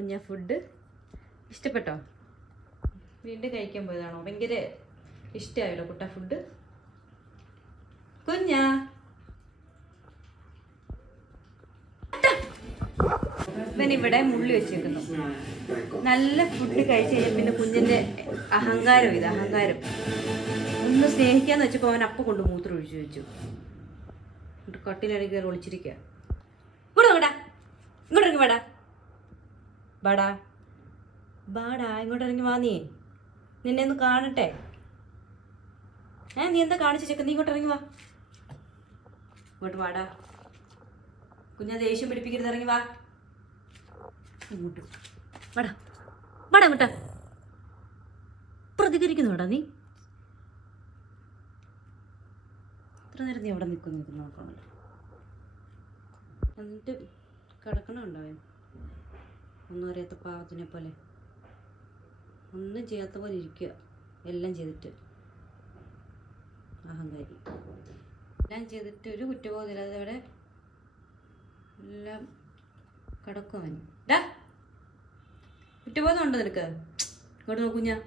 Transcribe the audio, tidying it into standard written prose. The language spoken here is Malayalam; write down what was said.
കുഞ്ഞ ഫുഡ് ഇഷ്ടപ്പെട്ടോ? വീണ്ടും കഴിക്കാൻ പോയതാണോ? ഭയങ്കര ഇഷ്ടമായല്ലോ കുട്ട ഫുഡ്. കുഞ്ഞാ ഇവനിവിടെ മുള്ളി വെച്ചേക്കുന്നു. നല്ല ഫുഡ് കഴിച്ചു കഴിഞ്ഞാൽ പിന്നെ കുഞ്ഞിൻ്റെ അഹങ്കാരം, ഇത് അഹങ്കാരം. ഒന്ന് സ്നേഹിക്കാന്ന് വെച്ചപ്പോൾ അവൻ അപ്പം കൊണ്ട് മൂത്രം ഒഴിച്ചു വെച്ചു. കട്ടിലടി കയറി ഒളിച്ചിരിക്കുക. ഇങ്ങോട്ടിറങ്ങി വേടാ, ബാടാ ബാടാ, ഇങ്ങോട്ടിറങ്ങി വാ. നിന്നെ ഒന്ന് കാണട്ടെ. നീ എന്താ കാണിച്ചു ചെക്ക? നീ ഇങ്ങോട്ടിറങ്ങി വാ, ഇങ്ങോട്ട് വാടാ. കുഞ്ഞാ ദേഷ്യം പിടിപ്പിക്കരുത്, ഇറങ്ങി വാ. ഇങ്ങോട്ട് വാടാ, വാടാ ഇങ്ങോട്ടാ. പ്രതികരിക്കുന്നു വേടാ. നീ ഇത്ര നേരം നീ അവിടെ നിൽക്കുന്നു നോക്കണമല്ലോ. എന്നിട്ട് കിടക്കണുണ്ടാവൻ ഒന്നും അറിയാത്ത പാവത്തിനെ പോലെ, ഒന്നും ചെയ്യാത്ത പോലെ ഇരിക്കുക. എല്ലാം ചെയ്തിട്ട് അഹങ്കാരി. എല്ലാം ചെയ്തിട്ട് ഒരു കുറ്റബോധമില്ലാതെ അവിടെ എല്ലാം കിടക്കും അവൻ. കുറ്റബോധം ഉണ്ടോ നിനക്ക്? ഇങ്ങോട്ട് നോക്കൂ. ഞാൻ